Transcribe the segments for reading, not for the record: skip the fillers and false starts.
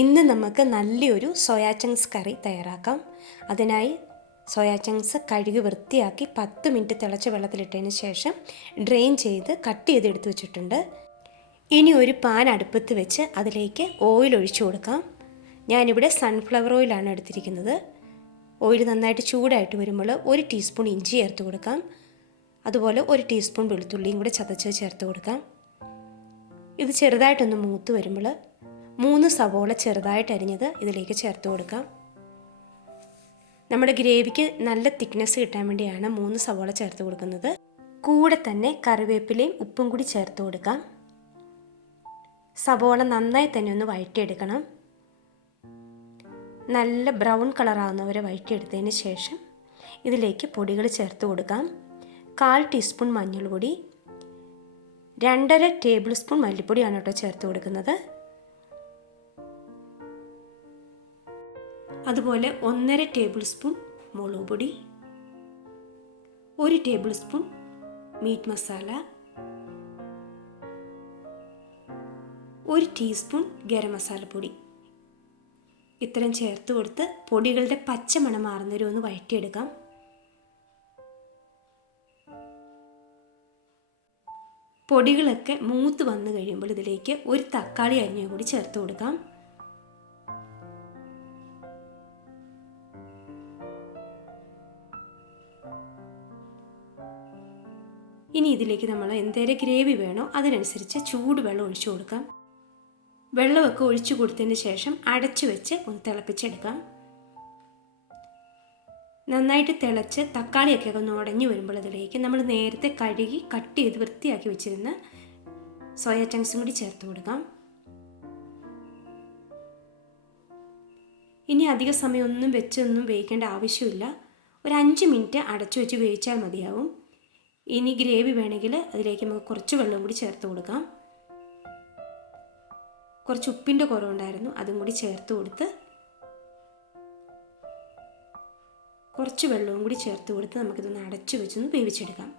ഇന്ന് നമുക്ക് നല്ലൊരു സോയാ ചങ്ക്സ് കറി തയ്യാറാക്കാം. അതിനായി സോയാ ചങ്ക്സ് കഴുകി വൃത്തിയാക്കി 10 മിനിറ്റ് തിളച്ച വെള്ളത്തിലിട്ടതിന് ശേഷം ഡ്രെയിൻ ചെയ്ത് കട്ട് ചെയ്തെടുത്ത് വെച്ചിട്ടുണ്ട്. ഇനി ഒരു പാൻ അടുപ്പത്ത് വെച്ച് അതിലേക്ക് ഓയിൽ ഒഴിച്ചു കൊടുക്കാം. ഞാനിവിടെ സൺഫ്ലവർ ഓയിലാണ് എടുത്തിരിക്കുന്നത്. ഓയിൽ നന്നായിട്ട് ചൂടായിട്ട് വരുമ്പോൾ 1 ടീസ്പൂൺ ഇഞ്ചി ചേർത്ത് കൊടുക്കാം. അതുപോലെ 1 ടീസ്പൂൺ വെളുത്തുള്ളിയും കൂടെ ചതച്ച് ചേർത്ത് കൊടുക്കാം. ഇത് ചെറുതായിട്ടൊന്ന് മൂത്ത് വരുമ്പോൾ 3 സവോള ചെറുതായിട്ട് അരിഞ്ഞത് ഇതിലേക്ക് ചേർത്ത് കൊടുക്കാം. നമ്മുടെ ഗ്രേവിക്ക് നല്ല തിക്നെസ് കിട്ടാൻ വേണ്ടിയാണ് 3 സവോള ചേർത്ത് കൊടുക്കുന്നത്. കൂടെ തന്നെ കറിവേപ്പിലയും ഉപ്പും കൂടി ചേർത്ത് കൊടുക്കാം. സവോള നന്നായി തന്നെ ഒന്ന് വഴറ്റിയെടുക്കണം. നല്ല ബ്രൗൺ കളറാകുന്നവരെ വഴറ്റിയെടുത്തതിന് ശേഷം ഇതിലേക്ക് പൊടികൾ ചേർത്ത് കൊടുക്കാം. 1/4 ടീസ്പൂൺ മഞ്ഞൾപ്പൊടി, 2.5 ടേബിൾ സ്പൂൺ മല്ലിപ്പൊടിയാണ് കേട്ടോ ചേർത്ത് കൊടുക്കുന്നത്. അതുപോലെ 1.5 ടേബിൾ സ്പൂൺ മുളക് പൊടി, 1 tablespoon meat masala, 1 teaspoon garam മസാലപ്പൊടി ഇത്രയും ചേർത്ത് കൊടുത്ത് പൊടികളുടെ പച്ചമണം മാറുന്നവരെ ഒന്ന് വഴറ്റിയെടുക്കാം. പൊടികളൊക്കെ മൂത്ത് വന്നു കഴിയുമ്പോൾ ഇതിലേക്ക് 1 തക്കാളി അരിഞ്ഞ കൂടി ചേർത്ത് കൊടുക്കാം. ഇനി ഇതിലേക്ക് നമ്മൾ എന്തേലും ഗ്രേവി വേണോ അതിനനുസരിച്ച് ചൂടുവെള്ളം ഒഴിച്ചു കൊടുക്കാം. വെള്ളമൊക്കെ ഒഴിച്ചു കൊടുത്തതിന് ശേഷം അടച്ചു വെച്ച് ഒന്ന് തിളപ്പിച്ചെടുക്കാം. നന്നായിട്ട് തിളച്ച് തക്കാളിയൊക്കെ ഒന്ന് ഉടഞ്ഞു വരുമ്പോൾ അതിലേക്ക് നമ്മൾ നേരത്തെ കഴുകി കട്ട് ചെയ്ത് വൃത്തിയാക്കി വെച്ചിരുന്ന സോയാ ചങ്ക്സും കൂടി ചേർത്ത് കൊടുക്കാം. ഇനി അധിക സമയമൊന്നും വെച്ചൊന്നും വേവിക്കേണ്ട ആവശ്യമില്ല. ഒരു 5 മിനിറ്റ് അടച്ചു വെച്ച് വേവിച്ചാൽ മതിയാവും. ഇനി ഗ്രേവി വേണമെങ്കിൽ അതിലേക്ക് നമുക്ക് കുറച്ച് വെള്ളം കൂടി ചേർത്ത് കൊടുക്കാം. കുറച്ച് ഉപ്പിൻ്റെ കുറവുണ്ടായിരുന്നു, അതും കൂടി ചേർത്ത് കൊടുത്ത് കുറച്ച് വെള്ളവും കൂടി ചേർത്ത് കൊടുത്ത് നമുക്കിതൊന്ന് അടച്ചു വെച്ചൊന്ന് വേവിച്ചെടുക്കാം.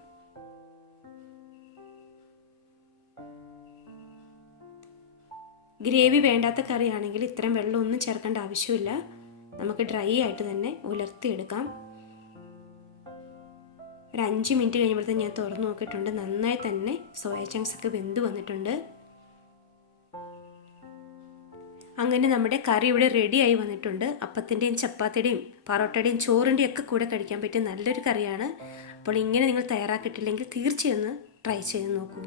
ഗ്രേവി വേണ്ടാത്ത കറിയാണെങ്കിൽ ഇത്രയും വെള്ളമൊന്നും ചേർക്കേണ്ട ആവശ്യമില്ല. നമുക്ക് ഡ്രൈ ആയിട്ട് തന്നെ ഉലർത്തിയെടുക്കാം. ഒരു 5 മിനിറ്റ് കഴിയുമ്പോഴത്തേക്ക് ഞാൻ തുറന്നു നോക്കിയിട്ടുണ്ട്. നന്നായി തന്നെ സോയാ ചങ്ക്സ് ഒക്കെ വെന്ത് വന്നിട്ടുണ്ട്. അങ്ങനെ നമ്മുടെ കറി ഇവിടെ റെഡിയായി വന്നിട്ടുണ്ട്. അപ്പത്തിൻ്റെയും ചപ്പാത്തിയുടെയും പൊറോട്ടയുടെയും ചോറിൻ്റെയും ഒക്കെ കൂടെ കഴിക്കാൻ പറ്റിയ നല്ലൊരു കറിയാണ്. അപ്പോൾ ഇങ്ങനെ നിങ്ങൾ തയ്യാറാക്കിയിട്ടില്ലെങ്കിൽ തീർച്ചയായും ഒന്ന് ട്രൈ ചെയ്ത് നോക്കൂ.